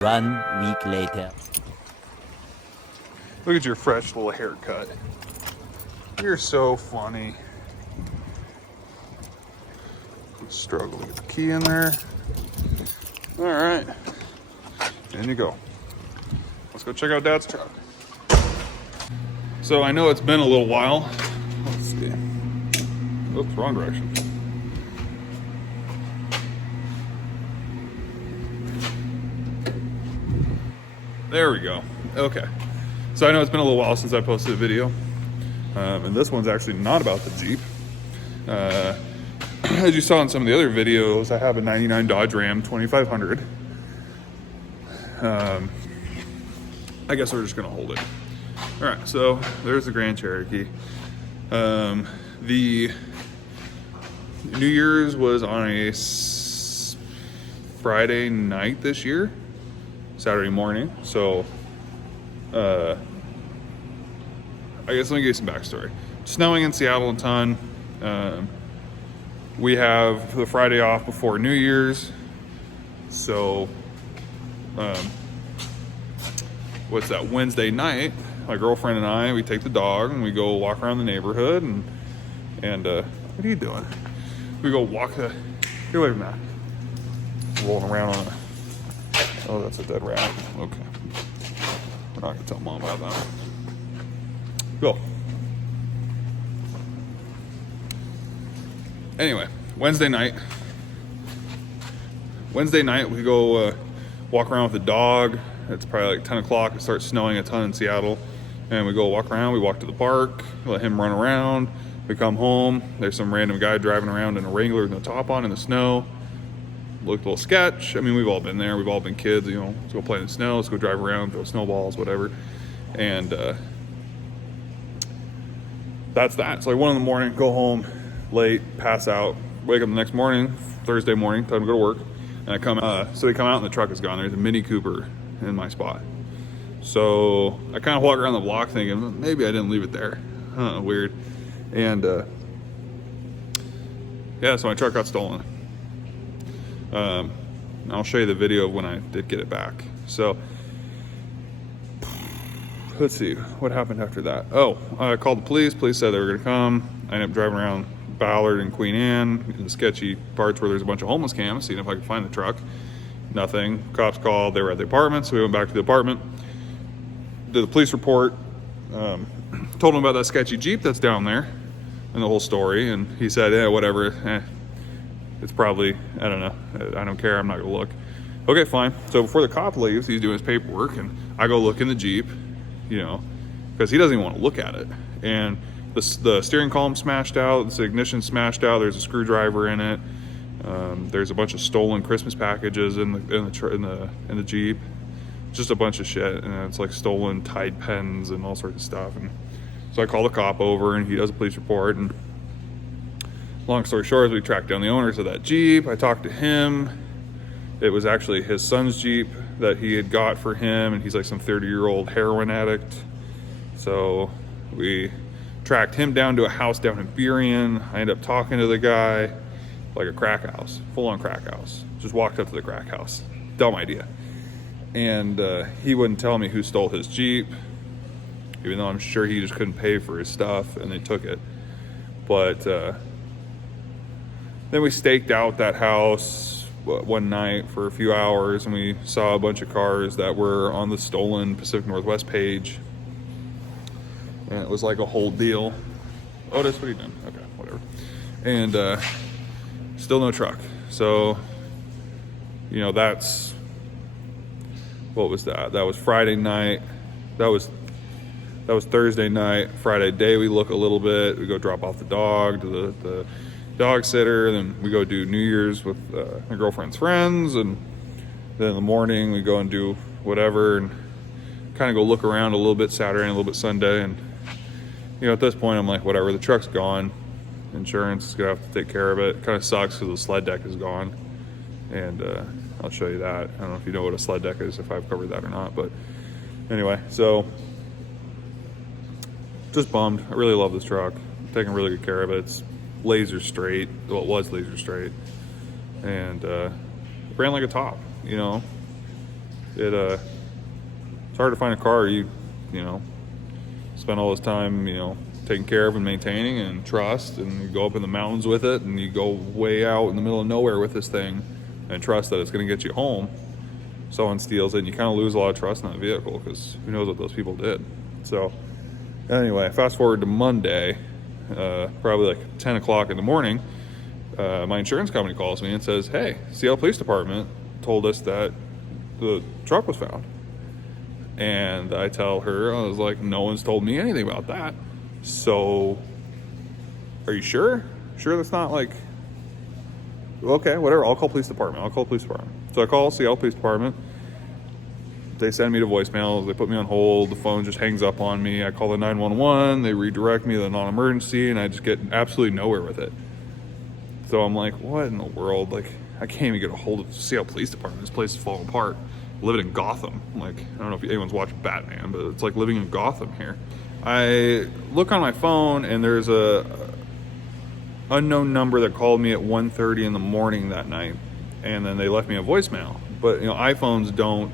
1 week later. Look at your fresh little haircut. You're so funny. Struggle to get the key in there. All right, in you go. Let's go check out Dad's truck. So I know it's been a little while. Let's see. Oops, wrong direction. There we go. Okay. So I know it's been a little while since I posted a video. And this one's actually not about the Jeep. As you saw in some of the other videos, I have a 99 Dodge Ram 2500. I guess we're just gonna hold it. All right, so there's the Grand Cherokee. The New Year's was on a Friday night this year, Saturday morning. So, I guess let me give you some backstory. Snowing in Seattle a ton. We have the Friday off before New Year's. So, what's that, Wednesday night, my girlfriend and I, we take the dog and we go walk around the neighborhood and what are you doing? We go walk the, get away from that. Rolling around on a, oh, that's a dead rat. Okay. We're not gonna tell Mom about that. Go. Anyway, Wednesday night we go walk around with the dog. It's probably like 10 o'clock. It starts snowing a ton in Seattle. And we go walk around. We walk to the park, let him run around. We come home. There's some random guy driving around in a Wrangler with no top on in the snow. Looked a little sketch. I mean, we've all been there. We've all been kids, you know. Let's go play in the snow. Let's go drive around, throw snowballs, whatever. And that's that. So like 1 a.m, go home late, pass out, wake up the next morning, Thursday morning, time to go to work. And I come, so we come out and the truck is gone. There's a Mini Cooper in my spot. So I kind of walk around the block thinking, maybe I didn't leave it there. Huh, weird. And yeah, so my truck got stolen. I'll show you the video of when I did get it back. So let's see what happened after that. Oh, I called the police. Police said they were gonna come. I ended up driving around Ballard and Queen Anne in the sketchy parts where there's a bunch of homeless cams, seeing if I could find the truck. Nothing. Cops called. They were at the apartment, so we went back to the apartment. Did the police report. Told him about that sketchy Jeep that's down there and the whole story. And he said, yeah, whatever. It's probably, I don't know. I don't care. I'm not going to look. Okay, fine. So before the cop leaves, he's doing his paperwork. And I go look in the Jeep, you know, because he doesn't even want to look at it. And the steering column smashed out. The ignition smashed out. There's a screwdriver in it. There's a bunch of stolen Christmas packages in the Jeep. Just a bunch of shit, and it's like stolen Tide pens and all sorts of stuff. And so I call the cop over, and he does a police report. And long story short, we tracked down the owners of that Jeep. I talked to him. It was actually his son's Jeep that he had got for him, and he's like some 30-year-old heroin addict. So we tracked him down to a house down in Burien. I ended up talking to the guy, like a crack house, full-on crack house. Just walked up to the crack house. Dumb idea. And he wouldn't tell me who stole his Jeep, even though I'm sure he just couldn't pay for his stuff, and they took it. But then we staked out that house one night for a few hours, and we saw a bunch of cars that were on the stolen Pacific Northwest page. And it was like a whole deal. Otis, what are you doing? Okay, whatever. And still no truck. So, you know, that's, what was that? That was Friday night. That was Thursday night. Friday day we look a little bit. We go drop off the dog to the dog sitter. Then we go do New Year's with my girlfriend's friends. And then in the morning we go and do whatever and kind of go look around a little bit Saturday and a little bit Sunday. And, you know, at this point I'm like, whatever, the truck's gone. Insurance is gonna have to take care of it. Kind of sucks because the sled deck is gone. And I'll show you that. I don't know if you know what a sled deck is, if I've covered that or not, but anyway, so just bummed. I really love this truck. I'm taking really good care of it. It's laser straight. Well, it was laser straight. And ran like a top, you know. it's hard to find a car you know, spend all this time, you know, taking care of and maintaining and trust, and you go up in the mountains with it, and you go way out in the middle of nowhere with this thing and trust that it's going to get you home. Someone steals it and you kind of lose a lot of trust in that vehicle, because who knows what those people did. So anyway, fast forward to Monday, probably like 10 o'clock in the morning, my insurance company calls me and says, hey, Seattle Police Department told us that the truck was found. And I tell her, I was like, no one's told me anything about that. So, are you sure? Sure that's not like, okay, whatever, I'll call police department. So I call Seattle Police Department. They send me to voicemail. They put me on hold. The phone just hangs up on me. I call the 911. They redirect me to the non-emergency, and I just get absolutely nowhere with it. So I'm like, what in the world? Like, I can't even get a hold of the Seattle Police Department. This place is falling apart. Living in Gotham. Like, I don't know if anyone's watched Batman, but it's like living in Gotham here. I look on my phone, and there's a unknown number that called me at 1:30 in the morning that night, and then they left me a voicemail. But, you know, iPhones don't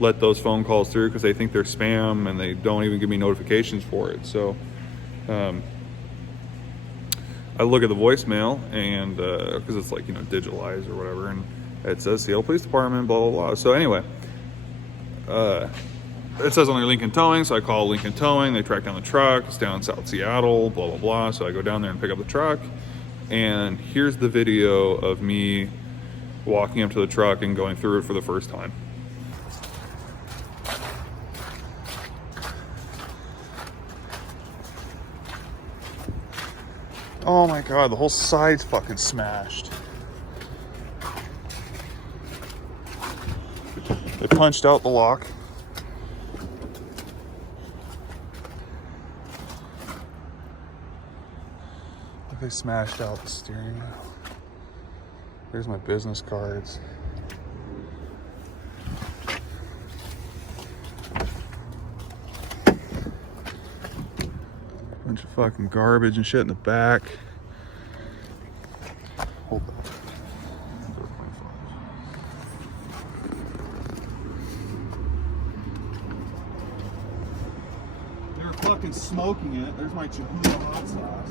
let those phone calls through because they think they're spam, and they don't even give me notifications for it. So I look at the voicemail, and because it's like, you know, digitalized or whatever, and it says Seattle Police Department, blah, blah, blah. So anyway, it says on their Lincoln Towing, so I call Lincoln Towing. They track down the truck. It's down in South Seattle, blah, blah, blah. So I go down there and pick up the truck. And here's the video of me walking up to the truck and going through it for the first time. Oh my God, the whole side's fucking smashed. They punched out the lock. They smashed out the steering wheel. There's my business cards. Bunch of fucking garbage and shit in the back. Hold on. They were fucking smoking it. There's my Chihuahua hot sauce.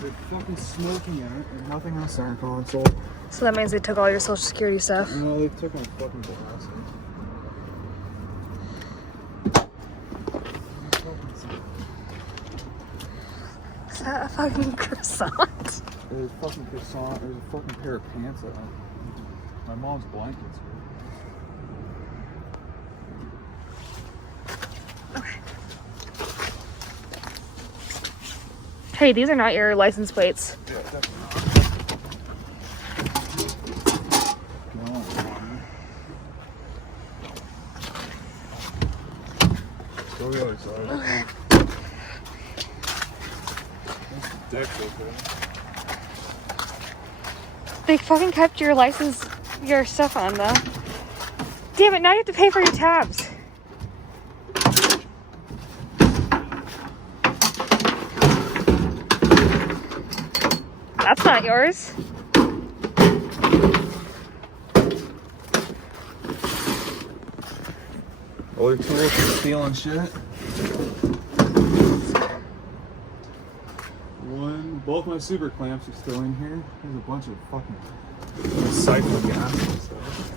They're fucking smoking it. There's nothing on the center console. So that means they took all your social security stuff. No, they took my fucking glasses. Is that a fucking croissant? There's a fucking croissant. There's a fucking pair of pants out. My mom's blankets. Okay. Hey, these are not your license plates. Yeah, definitely not. Go the other side. Okay. Deck's okay. They fucking kept your license, your stuff on though. Damn it, now you have to pay for your tabs. That's not yours. All your tools for stealing shit. Both my super clamps are still in here. There's a bunch of fucking siphon gas and stuff.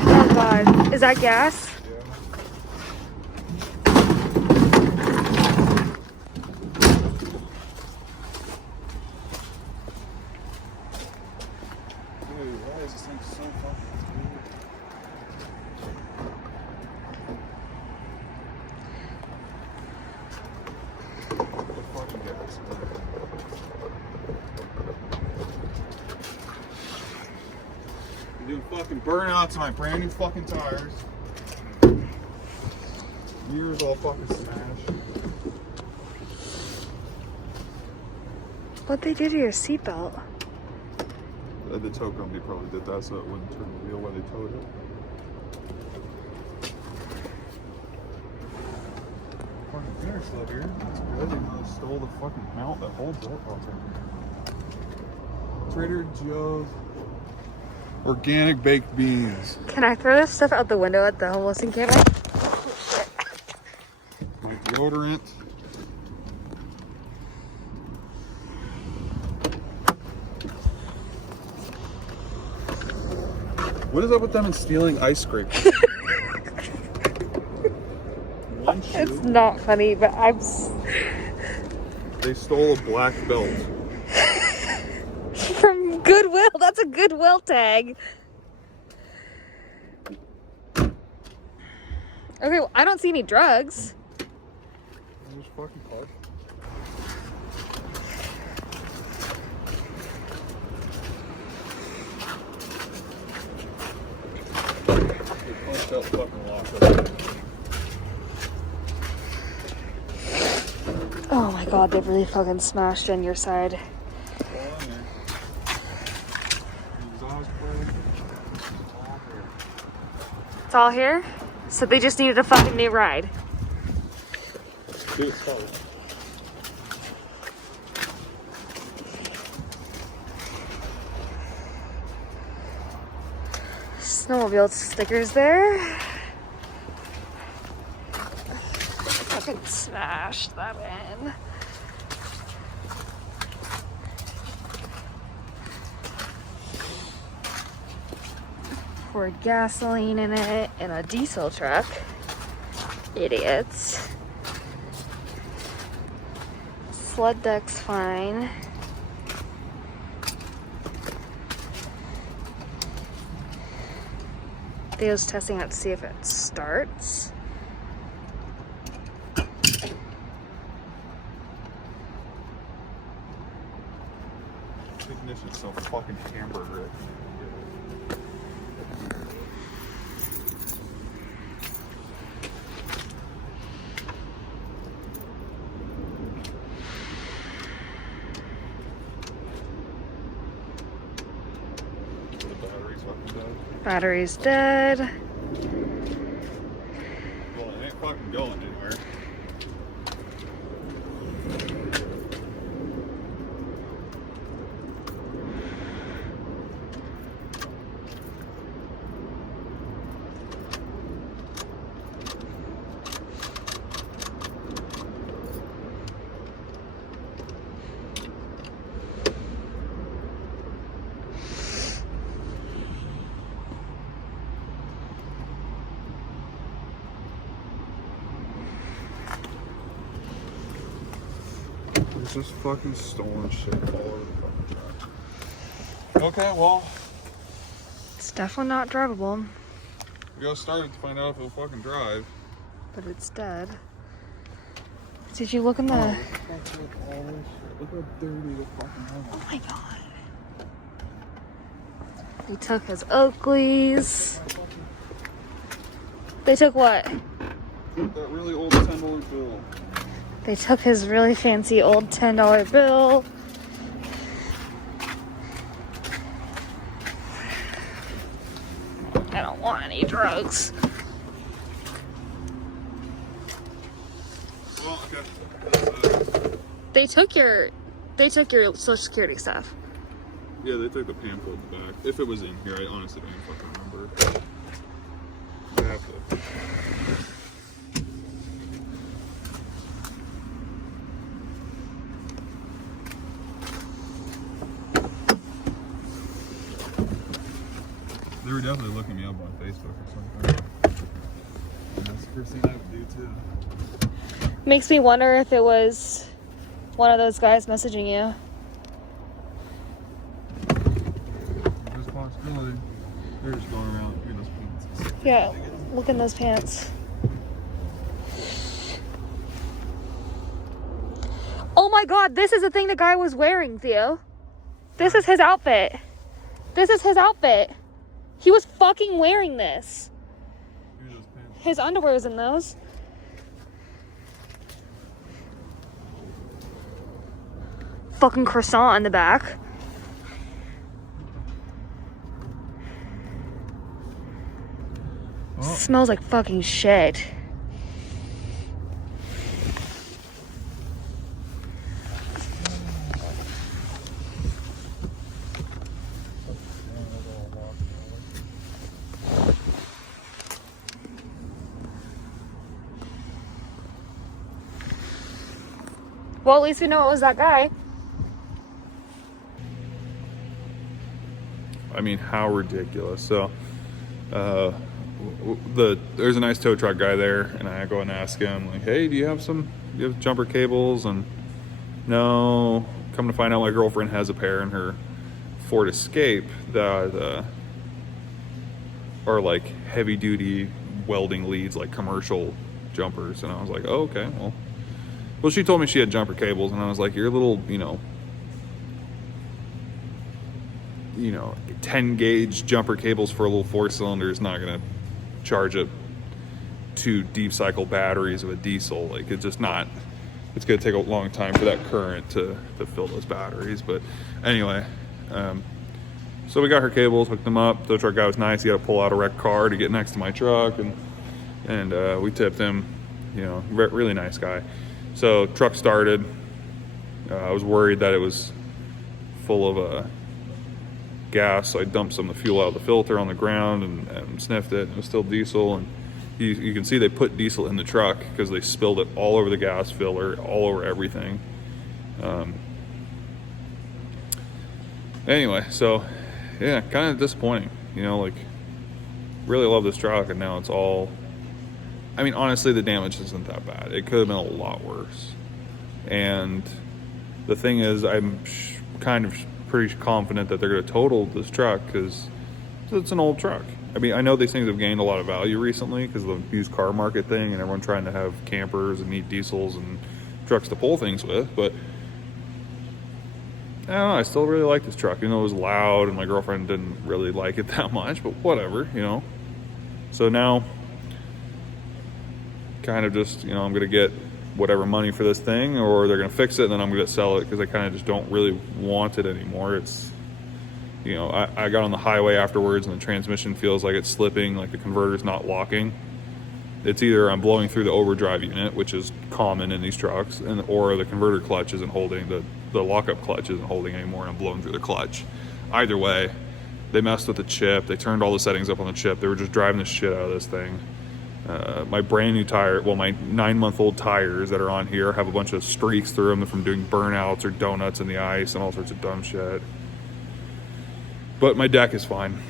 Oh God, is that gas? Doing fucking burnouts on my brand new fucking tires. Mirrors all fucking smashed. What'd they do to your seatbelt? The tow company probably did that so it wouldn't turn the wheel while they towed it. Fucking finish still here. That's good. They stole the fucking mount that holds it. Trader Joe's organic baked beans. Can I throw this stuff out the window at the homeless encampment? My deodorant. What is up with them and stealing ice scrapers? One shoe. It's not funny, but They stole a black belt. from Goodwill. That's a Goodwill tag. Okay, well, I don't see any drugs. There's fucking cars. Oh my god, they've really fucking smashed in your side. It's all here? So they just needed a fucking new ride. Dude, it's solid. Snowmobile stickers there. Fucking smashed that in. Poured gasoline in it in a diesel truck. Idiots. Sled deck's fine. Theo's testing out to see if it starts. Ignition's so fucking hamburger. Battery's dead. Well, it ain't fucking going anywhere. There's just fucking stolen shit all over the fucking track. Okay, well, It's definitely not drivable, we gotta start it to find out if it'll fucking drive. but it's dead. Did you look in the... Look how dirty the fucking hell Oh my god. They took his Oakleys. They took what? that really old $10 bill. They took his really fancy old $10 bill. I don't want any drugs. Well, okay. They took your social security stuff. Yeah, they took the pamphlet back. If it was in here, I honestly don't fucking remember. I have to. They were definitely looking me up on Facebook or something. And that's the first thing I would do too. Makes me wonder if it was one of those guys messaging you. There's a possibility. They're just going around through those pants. Yeah, look in those pants. Oh my god, this is the thing the guy was wearing, Theo. This is his outfit. This is his outfit. He was fucking wearing this. Here's those pants. His underwear's in those. Fucking croissant in the back. Oh. Smells like fucking shit. Well, at least we know it was that guy. I mean, how ridiculous. So, there's a nice tow truck guy there, and I go and ask him, like, hey, do you have jumper cables? And no, come to find out my girlfriend has a pair in her Ford Escape that are like heavy duty welding leads, like commercial jumpers. And I was like, oh, okay, well, she told me she had jumper cables, and I was like, your little, 10 gauge jumper cables for a little 4-cylinder is not going to charge up 2 deep cycle batteries of a diesel. Like, it's just not, it's going to take a long time for that current to fill those batteries. But anyway, so we got her cables, hooked them up. The truck guy was nice. He had to pull out a wrecked car to get next to my truck, and we tipped him. Really nice guy. So truck started. I was worried that it was full of gas, so I dumped some of the fuel out of the filter on the ground and sniffed it. It was still diesel, and you can see they put diesel in the truck because they spilled it all over the gas filler, all over everything. Anyway, so yeah, kind of disappointing. Like, really love this truck, and now it's all, I mean, honestly, the damage isn't that bad. It could have been a lot worse. And the thing is, I'm kind of pretty confident that they're going to total this truck because it's an old truck. I mean, I know these things have gained a lot of value recently because of the used car market thing and everyone trying to have campers and neat diesels and trucks to pull things with, but I don't know, I still really like this truck, even though it was loud and my girlfriend didn't really like it that much, but whatever, So now, kind of just, I'm going to get whatever money for this thing, or they're going to fix it and then I'm going to sell it because I kind of just don't really want it anymore. It's, I got on the highway afterwards and the transmission feels like it's slipping, like the converter's not locking. It's either I'm blowing through the overdrive unit, which is common in these trucks, or the converter clutch isn't holding, the lockup clutch isn't holding anymore, and I'm blowing through the clutch. Either way, they messed with the chip. They turned all the settings up on the chip. They were just driving the shit out of this thing. My brand new tire, my 9-month-old tires that are on here have a bunch of streaks through them from doing burnouts or donuts in the ice and all sorts of dumb shit. But my deck is fine.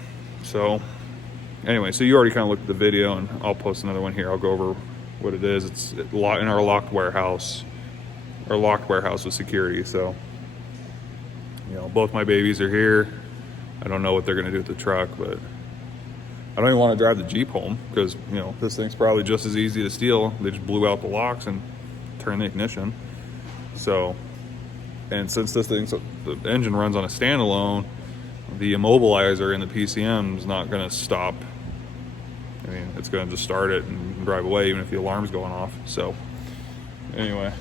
So anyway, so you already kind of looked at the video, and I'll post another one here. I'll go over what it is. It's in our locked warehouse. Our locked warehouse with security. So, both my babies are here. I don't know what they're going to do with the truck, but I don't even want to drive the Jeep home because, this thing's probably just as easy to steal. They just blew out the locks and turned the ignition. So, and since the engine runs on a standalone, the immobilizer in the PCM is not going to stop. I mean, it's going to just start it and drive away even if the alarm's going off. So, anyway.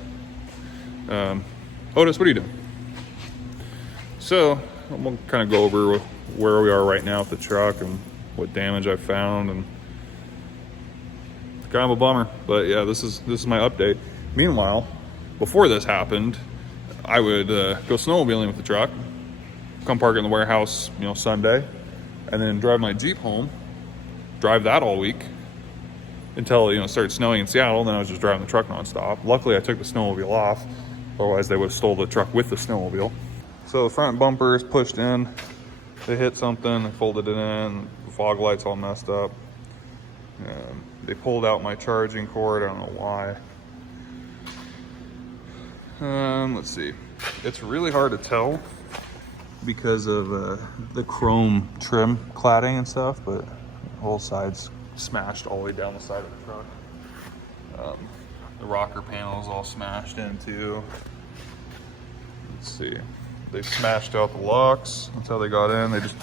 Otis, what are you doing? So, I'm going to kind of go over where we are right now with the truck and what damage I've found, and it's kind of a bummer, but yeah, this is my update. Meanwhile, before this happened, I would go snowmobiling with the truck, come park it in the warehouse, Sunday, and then drive my Jeep home, drive that all week until it started snowing in Seattle, and then I was just driving the truck nonstop. Luckily, I took the snowmobile off, otherwise they would have stole the truck with the snowmobile. So the front bumper is pushed in. They hit something, they folded it in, the fog light's all messed up. They pulled out my charging cord, I don't know why. Let's see. It's really hard to tell because of the chrome trim cladding and stuff, but the whole side's smashed all the way down the side of the truck. The rocker panel is all smashed in too. Let's see. They smashed out the locks. That's how they got in. They just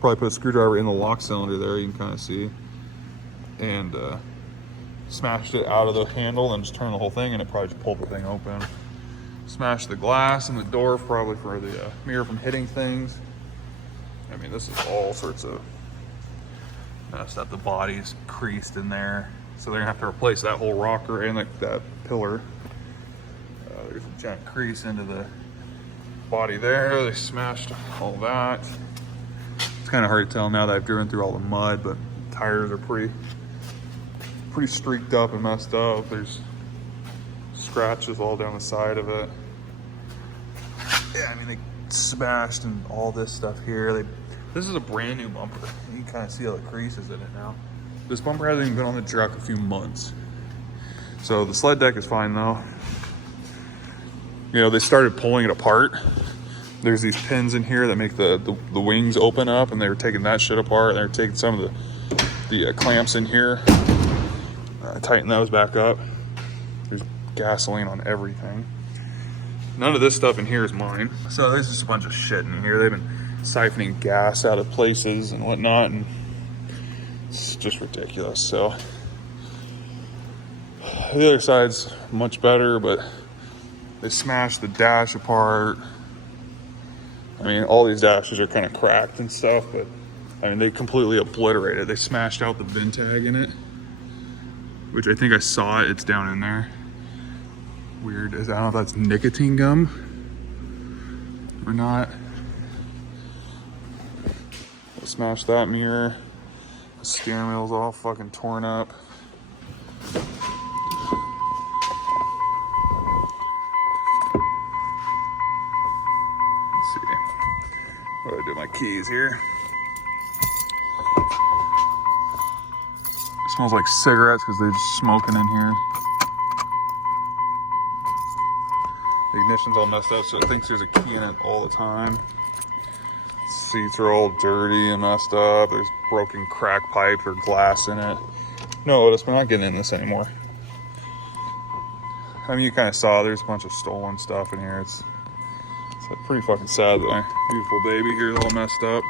probably put a screwdriver in the lock cylinder there, you can kind of see. And smashed it out of the handle and just turned the whole thing, and it probably just pulled the thing open. Smashed the glass in the door, probably for the mirror from hitting things. I mean, this is all sorts of messed up. The body's creased in there. So they're gonna have to replace that whole rocker and that pillar. There's a giant crease into the body there. They smashed all that. It's kind of hard to tell now that I've driven through all the mud, but tires are pretty streaked up and messed up. There's scratches all down the side of it. yeah, I mean, they smashed and all this stuff here. This is a brand new bumper. You can kind of see all the creases in it now. This bumper hasn't even been on the truck a few months. So the sled deck is fine though. You know, they started pulling it apart. There's these pins in here that make the wings open up, and they were taking that shit apart. They were taking some of the clamps in here, tighten those back up. There's gasoline on everything. None of this stuff in here is mine. So there's just a bunch of shit in here. They've been siphoning gas out of places and whatnot, and it's just ridiculous. So the other side's much better, but they smashed the dash apart. I mean, all these dashes are kind of cracked and stuff, but I mean, they completely obliterated. They smashed out the VIN tag in it, which I think I saw it. It's down in there. Weird. I don't know if that's nicotine gum or not. They smashed that mirror. The steering wheel's all fucking torn up. What do I do with my keys here? It smells like cigarettes because they're just smoking in here. The ignition's all messed up, so it thinks there's a key in it all the time. Seats are all dirty and messed up. There's broken crack pipe or glass in it. No, Otis, we're not getting in this anymore. I mean, you kind of saw there's a bunch of stolen stuff in here. It's pretty fucking sad that my beautiful baby here is all messed up.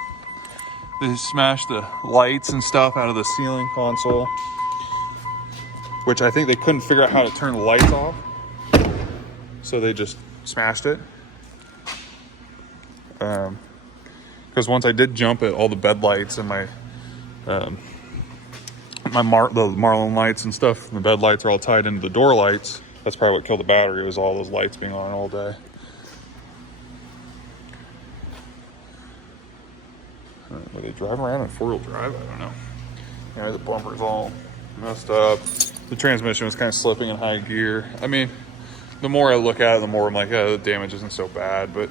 They smashed the lights and stuff out of the ceiling console, which I think they couldn't figure out how to turn the lights off, so they just smashed it. Because once I did jump it, all the bed lights and the Marlin lights and stuff, the bed lights are all tied into the door lights. That's probably what killed the battery, was all those lights being on all day. Were they driving around in four-wheel drive? I don't know. Yeah, the bumper's all messed up. The transmission was kind of slipping in high gear. I mean, the more I look at it, the more I'm like, oh, the damage isn't so bad, but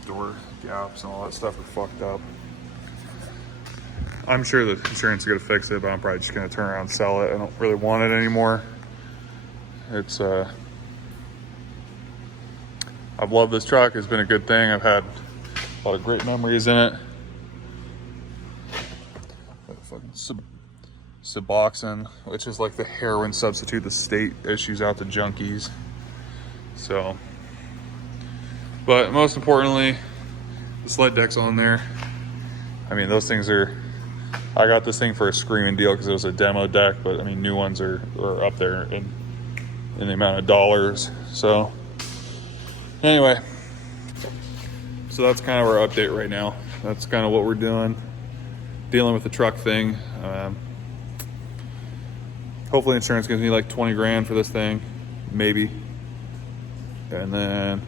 the door gaps and all that stuff are fucked up. I'm sure the insurance is going to fix it, but I'm probably just going to turn around and sell it. I don't really want it anymore. It's, I've loved this truck. It's been a good thing. I've had a lot of great memories in it. Suboxone, which is like the heroin substitute the state issues out to junkies. So, but most importantly, the sled deck's on there. I mean, those things are, I got this thing for a screaming deal because it was a demo deck, but I mean, new ones are up there in the amount of dollars. So anyway, so that's kind of our update right now. That's kind of what we're doing, dealing with the truck thing. Hopefully insurance gives me like 20 grand for this thing, maybe. And then,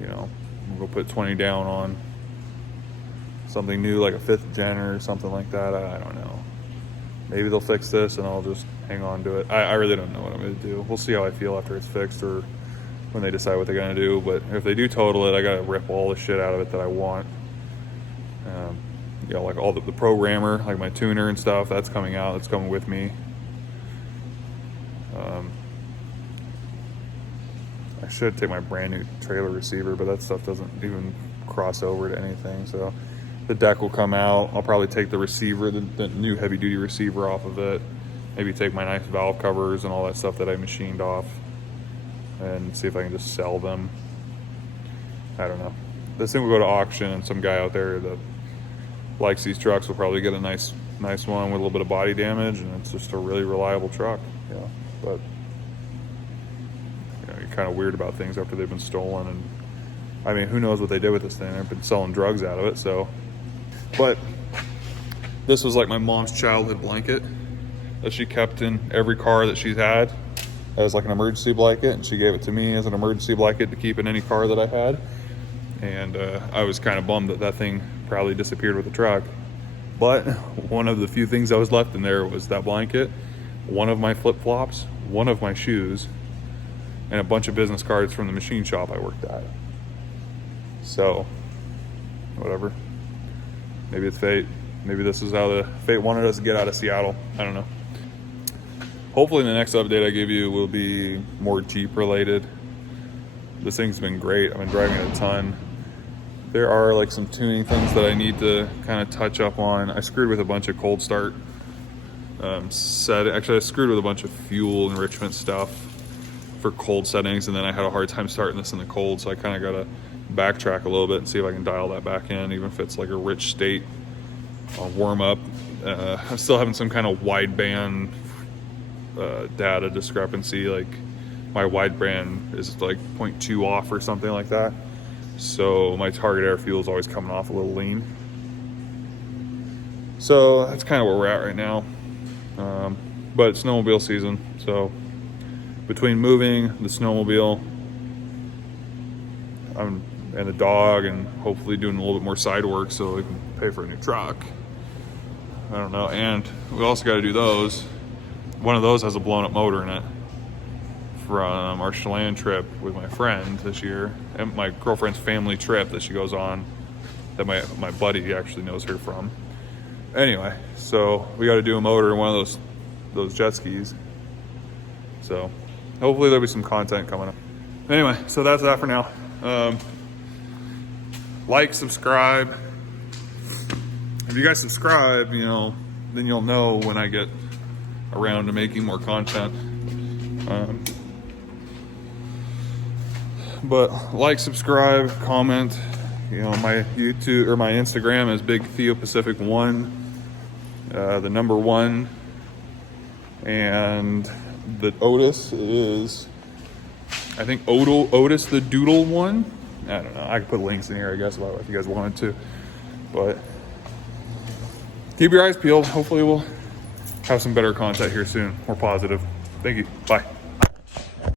you know, we'll put 20 down on something new, like a 5th gen or something like that. I don't know. Maybe they'll fix this and I'll just hang on to it. I really don't know what I'm gonna do. We'll see how I feel after it's fixed or when they decide what they're gonna do. But if they do total it, I gotta rip all the shit out of it that I want. You know, like all the programmer, like my tuner and stuff, that's coming out. That's coming with me. I should take my brand new trailer receiver, but that stuff doesn't even cross over to anything. So the deck will come out. I'll probably take the receiver, the new heavy duty receiver off of it. Maybe take my nice valve covers and all that stuff that I machined off and see if I can just sell them. I don't know. This thing will go to auction, and some guy out there that likes these trucks will probably get a nice one with a little bit of body damage, and it's just a really reliable truck. Yeah, but you know, you're kind of weird about things after they've been stolen, and I mean, who knows what they did with this thing? They've been selling drugs out of it. So, but this was like my mom's childhood blanket that she kept in every car that she's had as like an emergency blanket, and she gave it to me as an emergency blanket to keep in any car that I had. And I was kind of bummed that that thing probably disappeared with the truck. But one of the few things that was left in there was that blanket, one of my flip-flops, one of my shoes, and a bunch of business cards from the machine shop I worked at. So, whatever. Maybe it's fate. Maybe this is how the fate wanted us to get out of Seattle. I don't know. Hopefully the next update I give you will be more Jeep related. This thing's been great. I've been driving it a ton. There are like some tuning things that I need to kind of touch up on. I screwed with a bunch of cold start Actually, I screwed with a bunch of fuel enrichment stuff for cold settings, and then I had a hard time starting this in the cold, so I kind of got to backtrack a little bit and see if I can dial that back in, even if it's like a rich state. I'll warm up. I'm still having some kind of wideband data discrepancy. Like my wideband is like 0.2 off or something like that. So my target air fuel is always coming off a little lean. So that's kind of where we're at right now. But it's snowmobile season, so between moving, the snowmobile, and the dog, and hopefully doing a little bit more side work so we can pay for a new truck. I don't know, and we also got to do those. One of those has a blown up motor in it from our Chelan trip with my friend this year, and my girlfriend's family trip that she goes on, that my buddy actually knows her from. Anyway, so we got to do a motor in one of those jet skis. So hopefully there'll be some content coming up. Anyway, so that's that for now. Like, subscribe. If you guys subscribe, then you'll know when I get around to making more content. But like, subscribe, comment. My YouTube or my Instagram is Big Theo Pacific 1, the number 1, and the Otis is, I think, Otis the Doodle 1. I don't know. I could put links in here, I guess, if you guys wanted to. But keep your eyes peeled. Hopefully we'll have some better content here soon. More positive. Thank you. Bye.